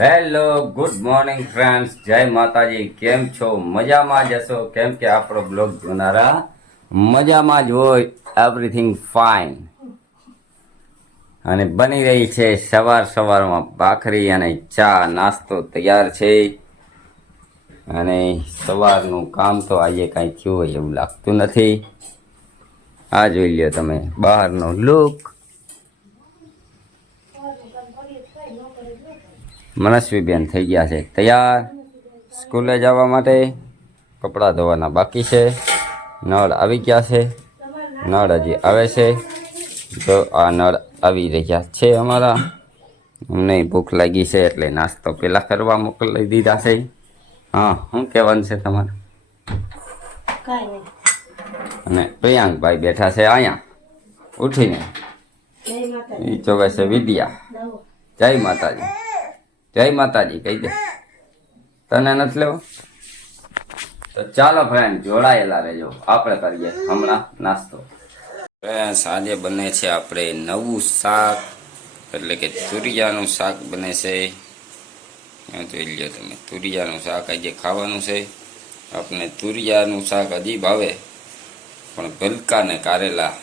Hello good morning friends જય માતાજી. કેમ છો? મજામાં જ હશો? કેમ કે આપણો બ્લોગ જોનારા મજામાં જ હોય. એવરીથિંગ ફાઇન અને બની રહી છે સવાર સવારમાં ભાખરી અને ચા નાસ્તો તૈયાર છે. અને સવારનું કામ તો આજે કાંઈ થયું હોય એવું લાગતું નથી. આ જોઈ લ્યો તમે બહારનો લુક મનસ્વીબેન થઈ ગયા છે. તૈયાર? સ્કૂલે જવા માટે કપડાં ધોવાના બાકી છે. નળ આવી ગયા છે. નળ હજી આવે છે. તો આ નળ આવી રહ્યા છે અમારા. અમને ભૂખ લાગી છે એટલે નાસ્તો પહેલાં કરવા મોકલી દીધા છે. હા શું કહેવાનું છે તમારે? અને પ્રિયાંકભાઈ બેઠા છે અહીંયા. ઉઠીને. એ જોવે છે વિદ્યા. જય માતાજી. જય માતાજી, કહી દે. તને નથી લેવો? તો ચાલો ફ્રેન્ડ જોડાયેલા રહેજો. આપણે કરીએ હમણાં નાસ્તો. આજે બને છે આપણે નવું શાક, એટલે કે તુરિયાનું શાક બને છે. જોઈ લ્યો તમે, તુરિયાનું શાક આજે ખાવાનું છે. આપણે તુરિયાનું શાક હજી ભાવે, પણ ભલકા ને કારેલા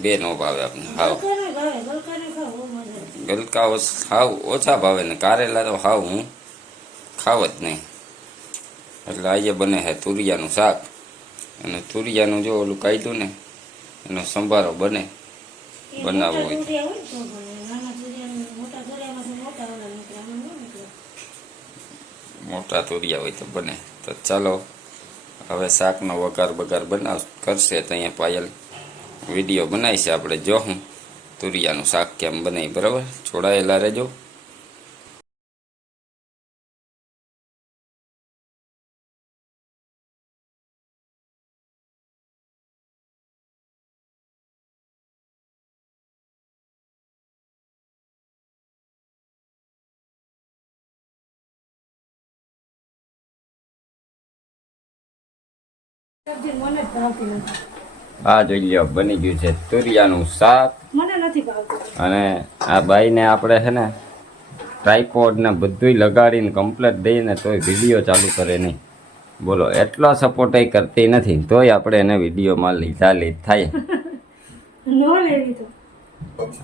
બે નો ભાવે આપણે, હાવ ગલકાને ભાવે ગલકાને ખાવ બહુ મજા આવે. ગલકા ઓછ- હાવ ઓછા ભાવે ને કારેલા તો હાવ હું ખાવ જ નહીં. એટલે આજે બને છે તુરિયાનું શાક. અને તુરિયાનું જો ઓલું કાયદું ને એનો સંભારો બને બનાવવો હોય મોટા તો મોટા તુરિયા હોય તો બને. તો ચાલો હવે શાકનો વઘાર બગાર બનાવ કરશે તો અહીંયા પાયલ વીડિયો બનાવીશે આપણે. આપણે જોઉં તુરિયાનું શાક કેમ બને બરાબર? જોડાયેલા રહેજો. આ જોઈ લ્યો બની ગયું છે તુરિયાનું શાક. અને આ ભાઈને આપણે છે ને ટ્રાયપોડ ને બધુંય લગાડીને કમ્પ્લેટ દઈને તોય વીડિયો ચાલુ કરે નહીં. બોલો એટલો સપોર્ટ કરતી નથી તોય આપણે એને વિડીયોમાં લીધા લીધ થાય.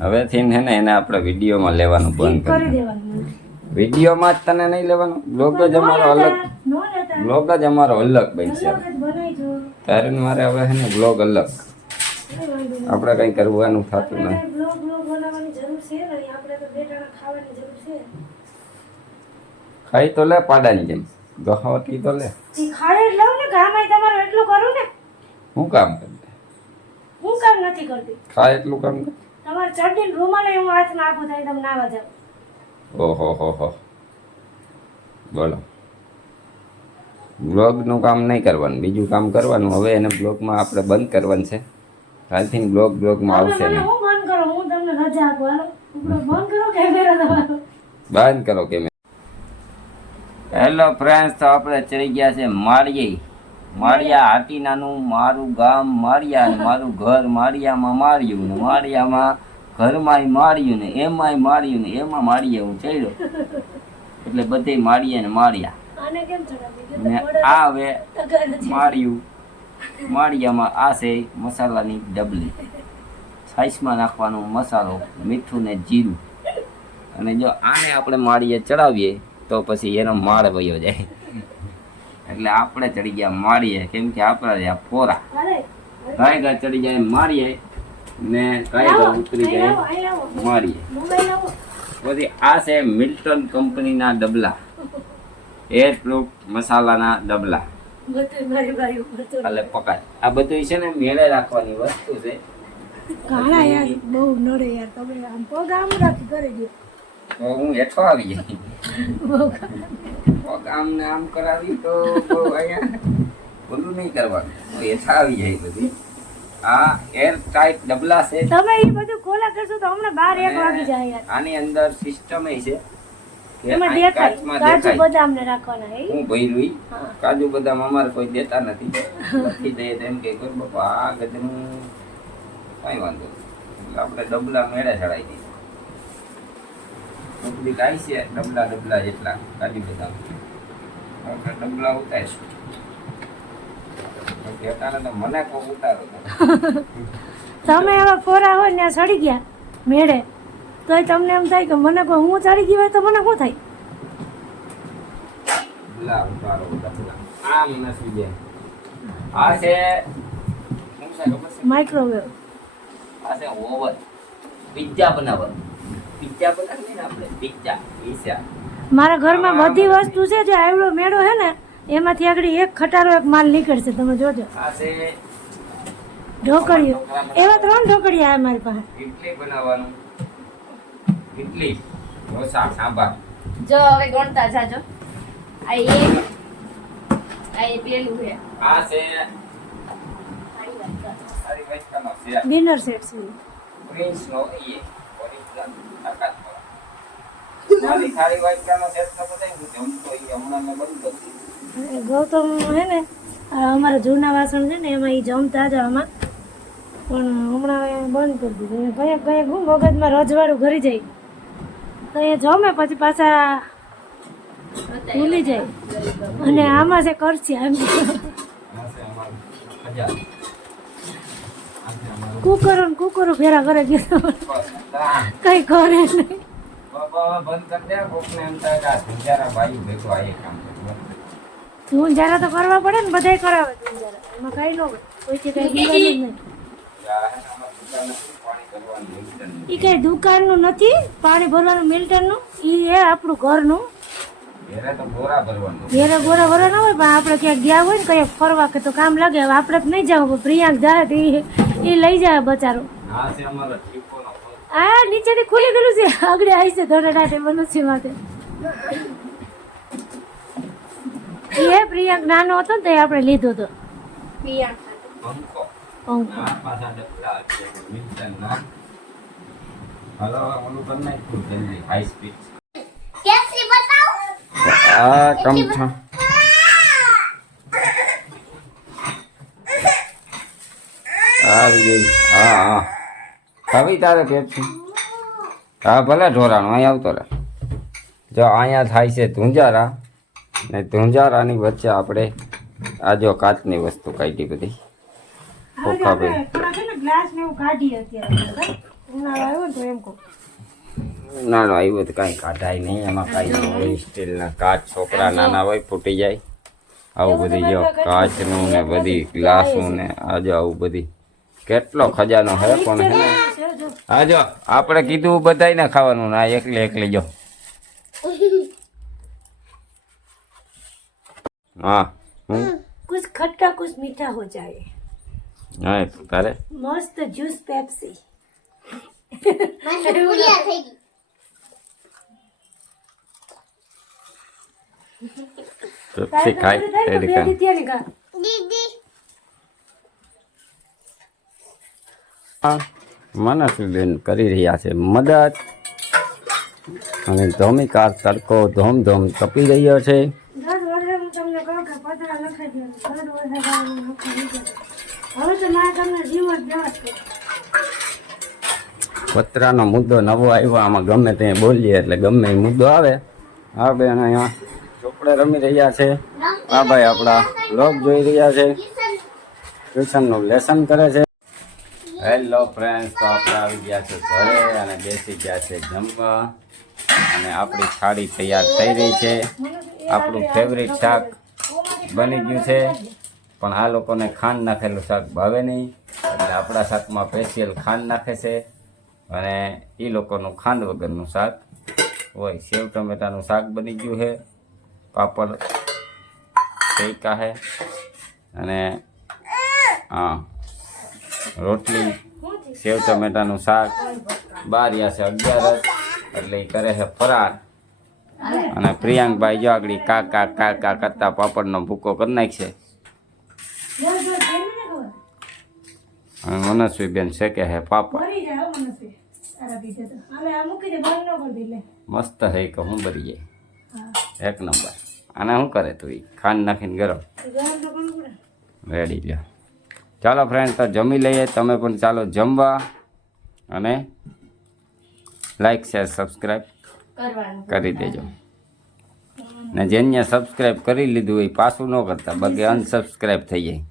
હવેથી છે ને એને આપણે વિડીયોમાં લેવાનું બંધ કરી દેવાનું વિડીયોમાં જ તને નહીં લેવાનું. બ્લોગ જ અમારો અલગ બ્લોગ જ અમારો અલગ બનશે. ને મારે હવે છે ને બ્લોગ અલગ. આપણે કંઈ કરવાનું થતું આપણે નહીં કાંઈ બ્લોગ બ્લોગ બનાવવાની જરૂર છે નહીં. આપણે તો બે ટાણા ખાવાની જરૂર છે ખાઈ તો લે પાડાની જેમ. ગહાવટી તો લે. ખાઈ લઉં ને કામ આય તમારું એટલું કરું ને? શું કામ કરું? હું કામ નથી કરતી. ખાય એટલું કામ કર? તમારે ચડ્ડીને રૂમાલે હું હાથમાં આપું થાય તમને ના જાવ ઓહો હો હો. બોલો. બ્લોગનું કામ નહીં કરવાનું. બીજું કામ કરવાનું. હવે એને બ્લોગમાં આપણે બંધ કરવાનું છે. કાલથી બ્લોગ બ્લોગમાં આવશે નહીં. હું બંધ કરો? હું તમને રજા આપું. હાલો. બંધ કરો કેમેરા બંધ કરો કે હેલો ફ્રેન્ડ્સ તો આપણે ચડી ગયા છે માળીએ માળિયા હાટીનાનું મારું ગામ માળિયા મારું ઘર માળિયામાં માર્યું ને માળિયામાં ઘરમાંય માર્યું ને એમાંય માર્યું ને એમાં માળીએ હું ચડ્યો. એટલે બધે માળીએ ને માળિયા. ને આ હવે માર્યું માળિયું. માળિયામાં આ છે મસાલાની ડબલી. છાશમાં નાખવાનો મસાલો મીઠું ને જીરું. અને જો આને આપણે માળીએ ચડાવીએ તો પછી એનો માળ વયો જાય. એટલે આપણે ચડી ગયા માળીએ. કેમ કે આપણા રહ્યા ફોરા કઈ ગા ચડી જાય મારીએ ને કાંઈ ઉતરી અહીં આવો જાય આવો. પછી આ છે મિલ્ટન કંપનીના ડબલા. Air proof મસાલાના ડબલા. એટલે પકાય. આ બધું છે ને મેળે રાખવાની વસ્તુ છે. કાળા યાર બહુ નડે યાર. તમે આમ પગ આમ રાખી કરી દો હું હેઠો આવી જાય આમ ને આમ કરાવી તો બહુ અહીંયા બધું નહીં કરવાનું. તો આવી જાય બધી. આ એર ટાઈટ ડબલા છે. તમે એ બધું ખોલા કરશો તો હમણાં બાર એક વાગી જાય યાર. આની અંદર સિસ્ટમ છે કે એમાં અહીં દેખાય. કાચમાં કાજુ બદામ ને રાખવાના હું ભૈરું કાજુ બદામ અમારે કોઈ દેતા નથી. લખી દઈએ તેમ કે કોઈ બાપા આ ગજનું કઈ વાંધો આપણે ડબલા મેળા ચડાવી દઈએ. બધી ગાય છે ડબલા ડબલા જેટલા. કાઢી બધા આપણે ડબલા ઉતારીશું કહેતા તો મને કોક ઉતારો તમે એવા ફોરા હોય ને સડી ગયા મેળે તો તમને એમ થાય કે મને કોઈ હું ચડી ગઈ હોય તો મને શું થાય? ડબલા ઉતારો ડબલા આમ નથી બેન. આ છે માઇક્રોવેવ આ છે ઓવન. પિઝા બનાવવાનું. પિઝા બનાવીએ ને આપણે પિઝા પીઝા. મારા ઘરમાં બધી વસ્તુ છે જે આવડો મેળો છે ને એમાંથી આગળ એક ખટારો એક માલ નીકળશે તમે જોજો. આ ઢોકળીઓ. એવા ત્રણ ઢોકળીયા આવે મારી પાસે. ઇડલી બનાવવાનું. ઇડલી ઢોસા સાંભાર. જો હવે ગણતા જાજો. આ એક આ પેલું છે. આ છે ડિનર સેટ છે પ્રિન્સનો એ ઓરિજિનલ ગૌતમ હે ને આ અમારા જૂના વાસણ છે ને એમાં એ જમતા જ આમાં. પણ હમણાં બંધ કરી દીધું. કયા કયા હું મગજમાં રજવાડું ઘરી જાય. તો એ જમે પછી પાછા ભૂલી જાય. અને આમાં છે કરશે આમ કુકરો ને કુકરો ફેરા કરે. આ કઈ કરે નહીં. ધૂન જરા તો કરવા પડે ને, બધાય કરાવે ધૂન જરા એમાં કઈ ન હોય કે કઈ બીવાનું નહીં. એ કઈ દુકાનનું નથી, પાણી ભરવાનું મિલ્ટરનું એ આપણું ઘરનું ઘેરે ગોરા ભરા ના હોય પણ આપણે ક્યાંક ગયા હોય ને કઈ ફરવા કે તો કામ લાગે હવે આપણે તો નહીં જવું પ્રિયાંક જાય તો એ એ લઈ જાય બચારો. આ છે અમારો ટીપોનો ફળ. આ નીચેથી ખુલી ગયેલું છે આગળ આવી છે મનુષ્ય માટે. એ પ્રિયાંક નાનો હતો ને તો એ આપણે લીધો હતો. હાલો, હવે ઓલું આ કમ આવી ગઈ હા હા. કવિ તારે પેપ્સી હા ભલે ઢોરાણું અહીં આવતો રહે. જો અહીંયા થાય છે ધુંજારા. ને ધુંજારાની વચ્ચે આપણે આ જો કાચની વસ્તુ કાઢી બધી. ખોખા ભાઈ ગ્લાસ ને કાઢીએ અત્યારે. ઉનાળો આવ્યો તો એમ કહું. ના ના આવ્યું તો કાંઈ કાઢાય નહીં એમાં કાંઈ ન હોય સ્ટીલના કાચ છોકરા નાના હોય ફૂટી જાય આવું બધી જો કાચનું ને બધી ગ્લાસનું ને આ જો આવું બધી કેટલો ખજાનો હે પણ હે ને હા જો આપણે કીધું બધાય ને ખાવાનું ના એકલી એકલી જો હા હું कुछ खट्टा कुछ मीठा हो जाए હા તારે मस्त जूस पेप्सी પેપ્સી ખાય રેડી કર મનસબેન કરી રહ્યા છે મદદ. અને ધોમિકાર તડકો ધોમ ધોમ તપી રહ્યો છે. હું કે. પતરાનો મુદ્દો નવો આવ્યો આમાં ગમે તે બોલીએ એટલે ગમે એ મુદ્દો આવે. આ બેન અહીંયા ચોપડે રમી રહ્યા છે. આ ભાઈ આપણા લોક જોઈ રહ્યા છે. ટ્યુશનનું લેસન કરે છે. હેલો ફ્રેન્ડ્સ તો આપણે આવી ગયા છે ઘરે અને બેસી ગયા છે જમવા. અને આપણી થાળી તૈયાર થઈ રહી છે. આપણું ફેવરિટ શાક બની ગયું છે. પણ આ લોકોને ખાંડ નાખેલું શાક ભાવે નહીં. એટલે આપણા શાકમાં સ્પેશિયલ ખાંડ નાખે છે. અને એ લોકોનું ખાંડ વગરનું શાક હોય. સેવ ટમેટાનું શાક બની ગયું છે. પાપડ શેકા હે અને હા રોટલી સેવ ટમેટાનું શાક બાર યા છે અગિયાર એટલે એ કરે છે ફરાર. અને પ્રિયાંકભાઈ જો આગળ કા કા કા કા કરતા પાપડનો ભૂકો કરી નાખશે. અને મનસ્વીબેન શેકે પાપડ. હો લે. મસ્ત હે કે હું ભરી જાય. એક નંબર. અને શું કરે તું? એ ખાંડ નાખીને ગરમ. રેડી લ્યો. ચાલો ફ્રેન્ડ તો જમી લઈએ. તમે પણ ચાલો જમવા. અને લાઈક શેર સબસ્ક્રાઈબ કરી દેજો. ને જેને સબસ્ક્રાઈબ કરી લીધું હોય એ પાછું ન કરતા બાકી અનસબસ્ક્રાઈબ થઈ જાય.